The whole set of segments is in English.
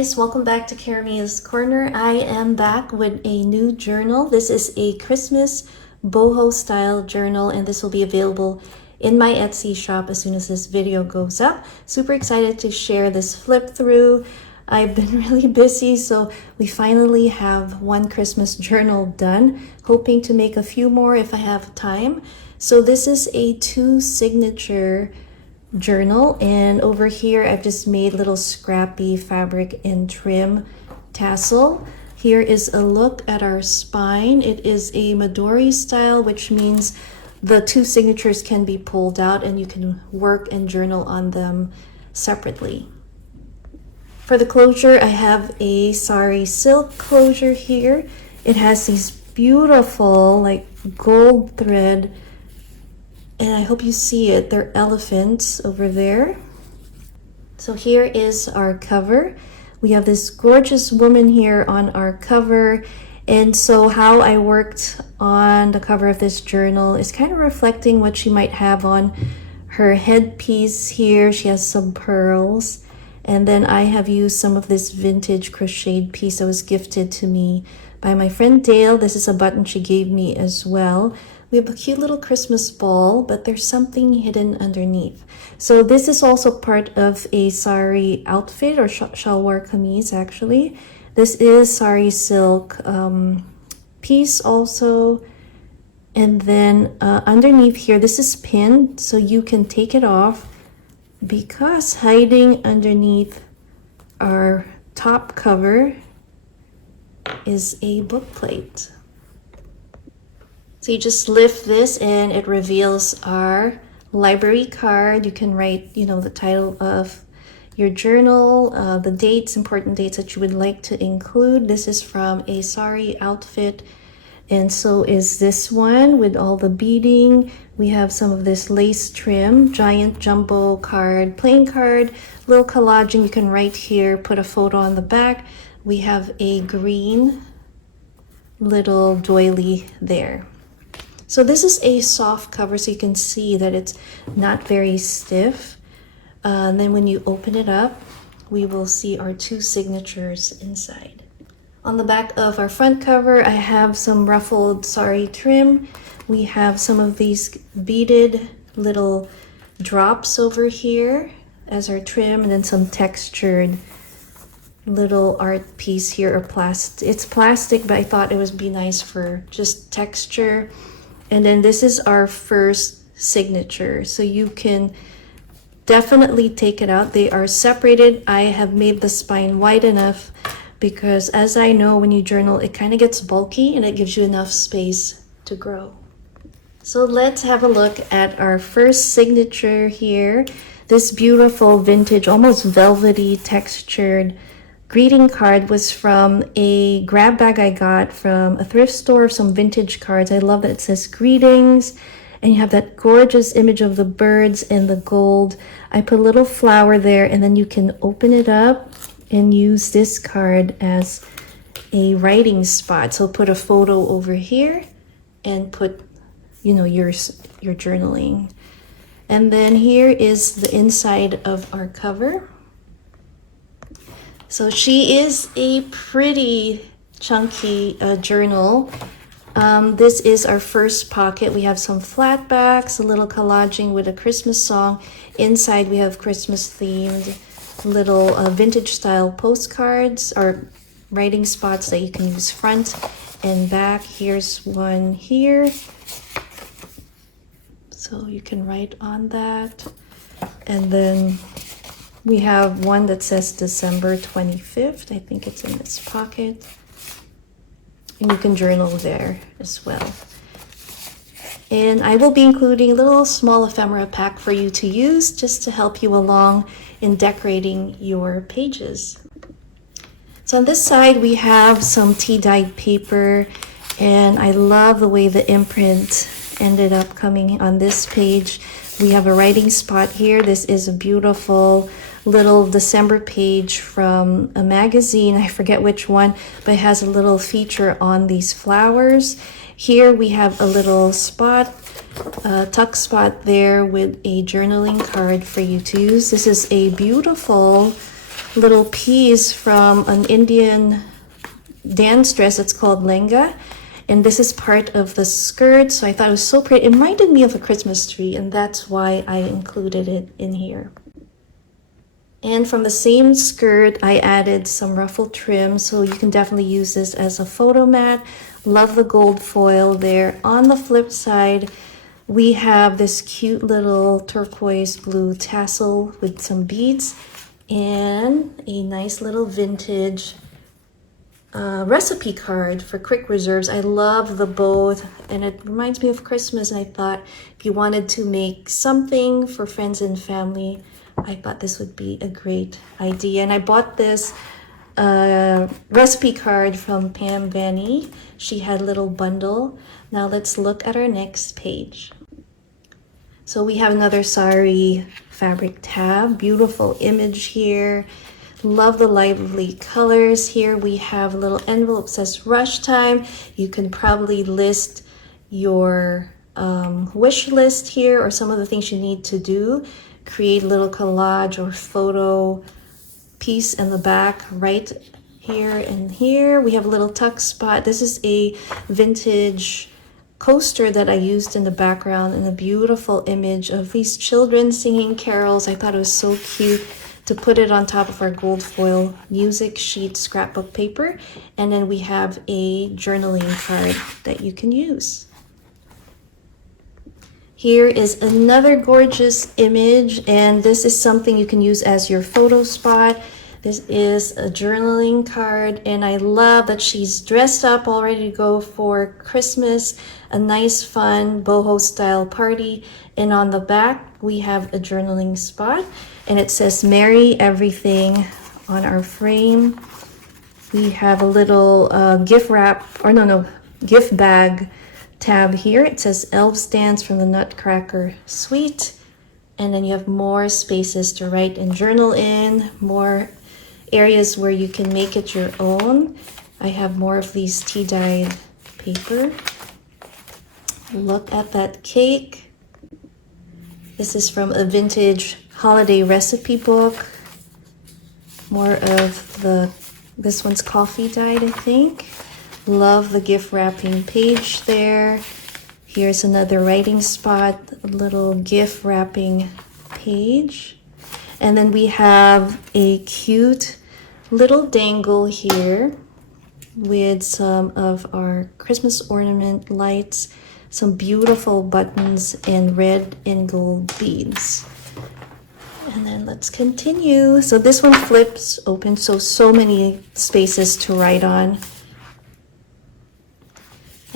guys, welcome back to Karamia's Corner. I am back with a new journal. This is a Christmas boho style journal, and this will be available in my Etsy shop as soon as this video goes up. Super excited to share this flip through. I've been really busy, so we finally have one Christmas journal done. Hoping to make a few more if I have time. So this is a 2 signature journal, and over here I've just made little scrappy fabric and trim tassel. Here is a look at our spine. It is a Midori style, which means the 2 signatures can be pulled out and you can work and journal on them separately. For the closure, I have a sari silk closure here. It has these beautiful like gold thread, and I hope you see it. They're elephants over there. So here is our cover. We have this gorgeous woman here on our cover. And so how I worked on the cover of this journal is kind of reflecting what she might have on her headpiece here. She has some pearls. And then I have used some of this vintage crocheted piece that was gifted to me by my friend Dale. This is a button she gave me as well. We have a cute little Christmas ball, but there's something hidden underneath. So this is also part of a sari outfit, or shalwar kameez actually. This is sari silk piece also. And then underneath here, this is pinned, so you can take it off, because hiding underneath our top cover is a book plate. So you just lift this and it reveals our library card. You can write, the title of your journal, the dates, important dates that you would like to include. This is from a sari outfit, and so is this one with all the beading. We have some of this lace trim, giant jumbo card, plain card, little collaging. You can write here, put a photo on the back. We have a green little doily there. So this is a soft cover, so you can see that it's not very stiff. And then when you open it up, we will see our 2 signatures inside. On the back of our front cover, I have some ruffled sari trim. We have some of these beaded little drops over here as our trim, and then some textured little art piece here, or plastic. It's plastic, but I thought it would be nice for just texture. And then this is our first signature, so you can definitely take it out. They are separated. I have made the spine wide enough because, as I know, when you journal, it kind of gets bulky and it gives you enough space to grow. So let's have a look at our first signature here. This beautiful vintage, almost velvety textured greeting card was from a grab bag I got from a thrift store of some vintage cards. I love that it says greetings, and you have that gorgeous image of the birds and the gold. I put a little flower there, and then you can open it up and use this card as a writing spot. So put a photo over here and put, your journaling. And then here is the inside of our cover. So she is a pretty chunky journal. This is our first pocket. We have some flat backs, a little collaging with a Christmas song. Inside we have Christmas themed little vintage style postcards or writing spots that you can use front and back. Here's one here, so you can write on that. And then we have one that says December 25th. I think it's in this pocket. And you can journal there as well. And I will be including a little small ephemera pack for you to use just to help you along in decorating your pages. So on this side, we have some tea-dyed paper, and I love the way the imprint ended up coming on this page. We have a writing spot here. This is a beautiful little December page from a magazine. I forget which one, but it has a little feature on these flowers. Here we have a little spot, tuck spot there with a journaling card for you to use. This is a beautiful little piece from an Indian dance dress. It's called lenga, and this is part of the skirt, so I thought it was so pretty. It reminded me of a Christmas tree, and that's why I included it in here. And from the same skirt, I added some ruffle trim, so you can definitely use this as a photo mat. Love the gold foil there. On the flip side, we have this cute little turquoise blue tassel with some beads and a nice little vintage recipe card for quick reserves. I love the bow, and it reminds me of Christmas, and I thought if you wanted to make something for friends and family, I thought this would be a great idea. And I bought this recipe card from Pam Vanny. She had a little bundle. Now let's look at our next page. So we have another sari fabric tab. Beautiful image here. Love the lively colors. Here we have a little envelope that says rush time. You can probably list your wish list here, or some of the things you need to do. Create a little collage or photo piece in the back right here and here. We have a little tuck spot. This is a vintage coaster that I used in the background, and a beautiful image of these children singing carols. I thought it was so cute to put it on top of our gold foil music sheet scrapbook paper. And then we have a journaling card that you can use. Here is another gorgeous image, and this is something you can use as your photo spot. This is a journaling card, and I love that she's dressed up, all ready to go for Christmas, a nice, fun boho style party. And on the back, we have a journaling spot, and it says Merry Everything on our frame. We have a little gift bag tab here. It says Elves Dance from the Nutcracker Suite. And then you have more spaces to write and journal in, more areas where you can make it your own. I have more of these tea-dyed paper. Look at that cake. This is from a vintage holiday recipe book. More of this one's coffee dyed, I think. Love the gift wrapping page there. Here's another writing spot, a little gift wrapping page. And then we have a cute little dangle here with some of our Christmas ornament lights, some beautiful buttons, and red and gold beads. And then let's continue. So this one flips open, so many spaces to write on.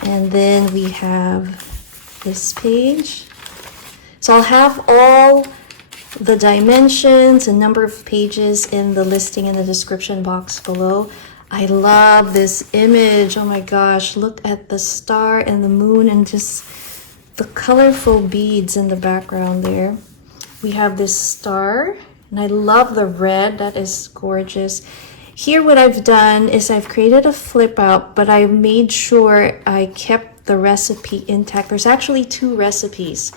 And then we have this page. So I'll have all the dimensions and number of pages in the listing in the description box below. I love this image. Oh my gosh, look at the star and the moon and just the colorful beads in the background there. We have this star, and I love the red. That is gorgeous. Here what I've done is I've created a flip out, but I made sure I kept the recipe intact. There's actually two recipes.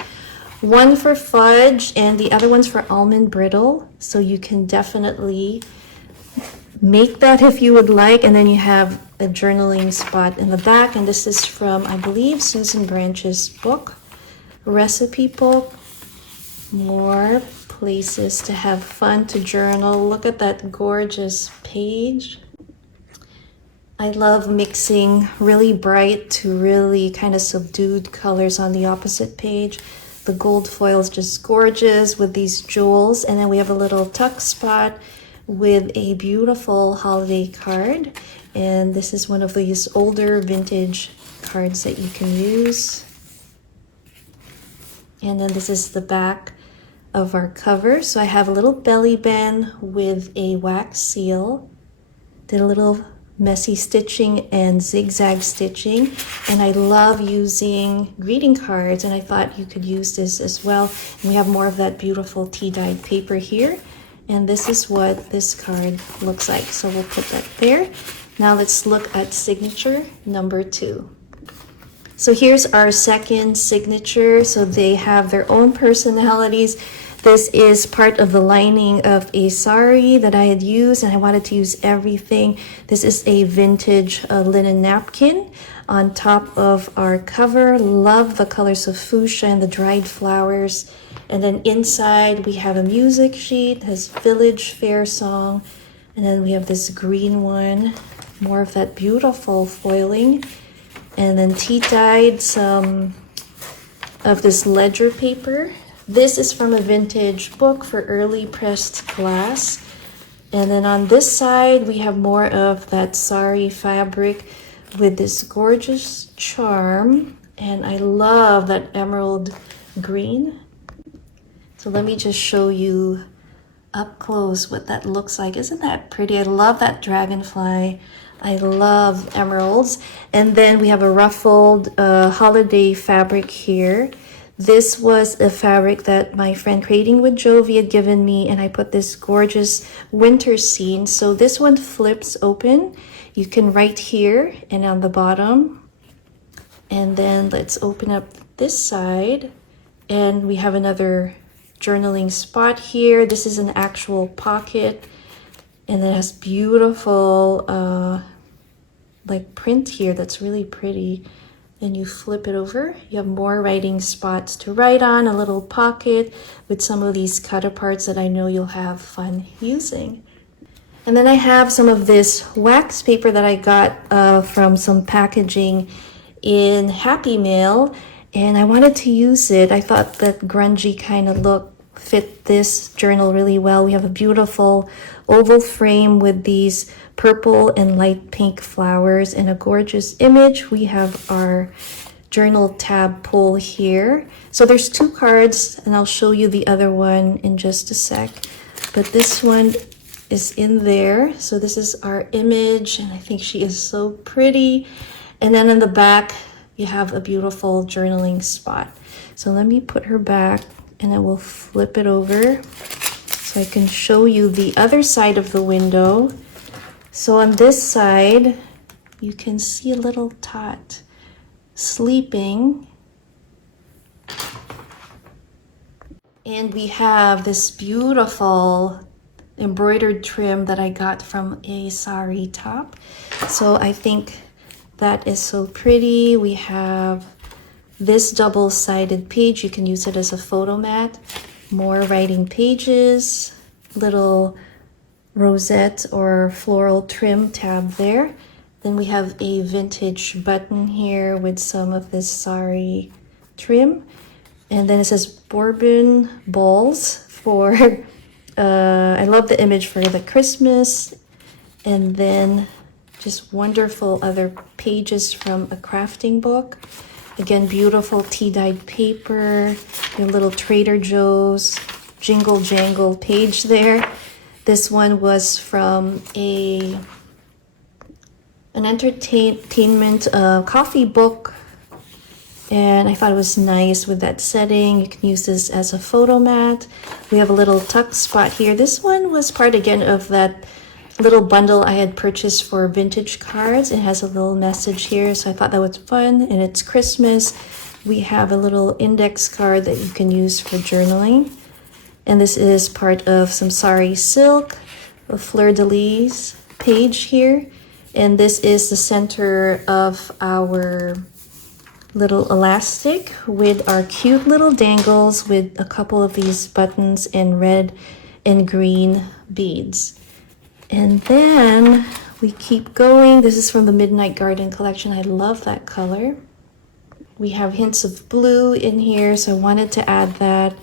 One for fudge and the other one's for almond brittle. So you can definitely make that if you would like. And then you have a journaling spot in the back. And this is from, I believe, Susan Branch's book, recipe book. More places to have fun, to journal. Look at that gorgeous page. I love mixing really bright to really kind of subdued colors on the opposite page. The gold foil is just gorgeous with these jewels. And then we have a little tuck spot with a beautiful holiday card. And this is one of these older vintage cards that you can use. And then this is the back of our cover. So I have a little belly band with a wax seal. Did a little messy stitching and zigzag stitching, and I love using greeting cards, and I thought you could use this as well. And we have more of that beautiful tea-dyed paper here, and this is what this card looks like. So we'll put that there. Now let's look at signature number 2. So here's our second signature. So they have their own personalities. This is part of the lining of a sari that I had used, and I wanted to use everything. This is a vintage linen napkin on top of our cover. Love the colors of fuchsia and the dried flowers. And then inside we have a music sheet, has Village Fair song. And then we have this green one, more of that beautiful foiling. And then tea-dyed some of this ledger paper. This is from a vintage book for early pressed glass. And then on this side, we have more of that sari fabric with this gorgeous charm. And I love that emerald green. So let me just show you up close what that looks like. Isn't that pretty? I love that dragonfly. I love emeralds. And then we have a ruffled holiday fabric here. This was a fabric that my friend Creating with Jovi had given me, and I put this gorgeous winter scene. So this one flips open. You can write here and on the bottom. And then let's open up this side. And we have another journaling spot here. This is an actual pocket. And it has beautiful like print here that's really pretty. And you flip it over, you have more writing spots to write on, a little pocket with some of these cut parts that I know you'll have fun using. And then I have some of this wax paper that I got from some packaging in Happy Mail, and I wanted to use it. I thought that grungy kind of look fit this journal really well. We have a beautiful oval frame with these purple and light pink flowers and a gorgeous image. We have our journal tab pull here. So there's two cards, and I'll show you the other one in just a sec. But this one is in there. So this is our image, and I think she is so pretty. And then in the back, you have a beautiful journaling spot. So let me put her back, and I will flip it over so I can show you the other side of the window. So on this side, you can see a little tot sleeping. And we have this beautiful embroidered trim that I got from a sari top. So I think that is so pretty. We have this double-sided page. You can use it as a photo mat. More writing pages, little rosette or floral trim tab there. Then we have a vintage button here with some of this sari trim. And then it says Bourbon balls for, I love the image for the Christmas. And then just wonderful other pages from a crafting book. Again, beautiful tea-dyed paper, your little Trader Joe's jingle jangle page there. This one was from an entertainment coffee book, and I thought it was nice with that setting. You can use this as a photo mat. We have a little tuck spot here. This one was part again of that little bundle I had purchased for vintage cards. It has a little message here, so I thought that was fun, and it's Christmas. We have a little index card that you can use for journaling. And this is part of some sari silk, a fleur-de-lis page here. And this is the center of our little elastic with our cute little dangles with a couple of these buttons in red and green beads. And then we keep going. This is from the Midnight Garden collection. I love that color. We have hints of blue in here, so I wanted to add that.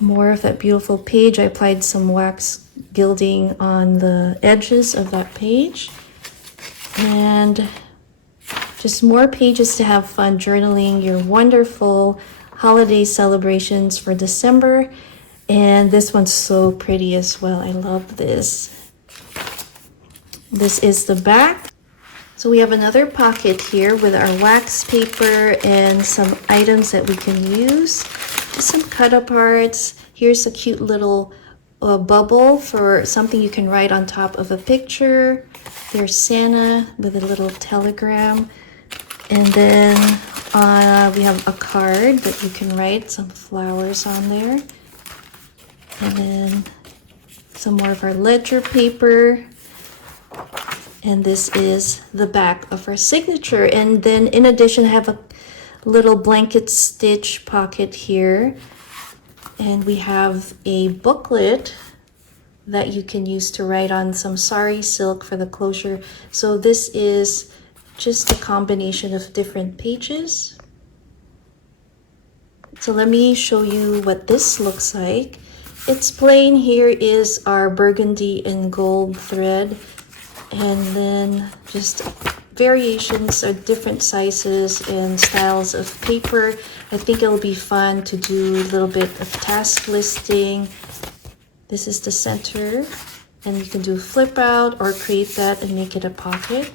More of that beautiful page. I applied some wax gilding on the edges of that page. And just more pages to have fun journaling your wonderful holiday celebrations for December. And this one's so pretty as well. I love this. This is the back. So we have another pocket here with our wax paper and some items that we can use. Some cut-aparts. Here's a cute little bubble for something you can write on top of a picture. There's Santa with a little telegram. And then we have a card that you can write some flowers on there. And then some more of our ledger paper. And this is the back of our signature. And then in addition, I have a little blanket stitch pocket here. And we have a booklet that you can use to write on some sari silk for the closure. So this is just a combination of different pages. So let me show you what this looks like. It's plain. Here is our burgundy and gold thread, and then just variations or different sizes and styles of paper. I think it'll be fun to do a little bit of task listing. This is the center, and you can do flip out or create that and make it a pocket.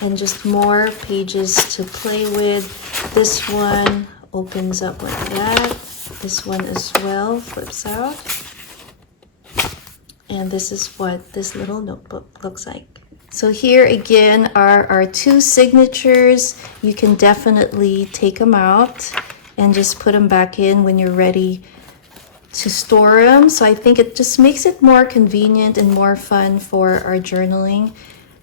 And just more pages to play with. This one opens up like that. This one as well flips out. And this is what this little notebook looks like. So here again are our two signatures. You can definitely take them out and just put them back in when you're ready to store them. So I think it just makes it more convenient and more fun for our journaling.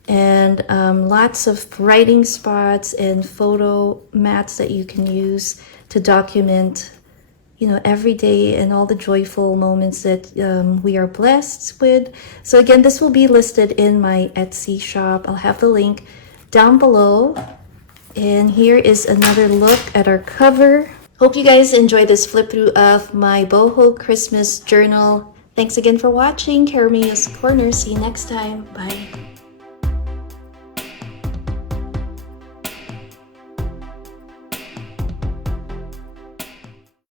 And lots of writing spots and photo mats that you can use to document, you know, every day and all the joyful moments that we are blessed with. So again, this will be listed in my Etsy shop. I'll have the link down below. And here is another look at our cover. Hope you guys enjoyed this flip through of my Boho Christmas journal. Thanks again for watching. Caramia's Corner. See you next time. Bye.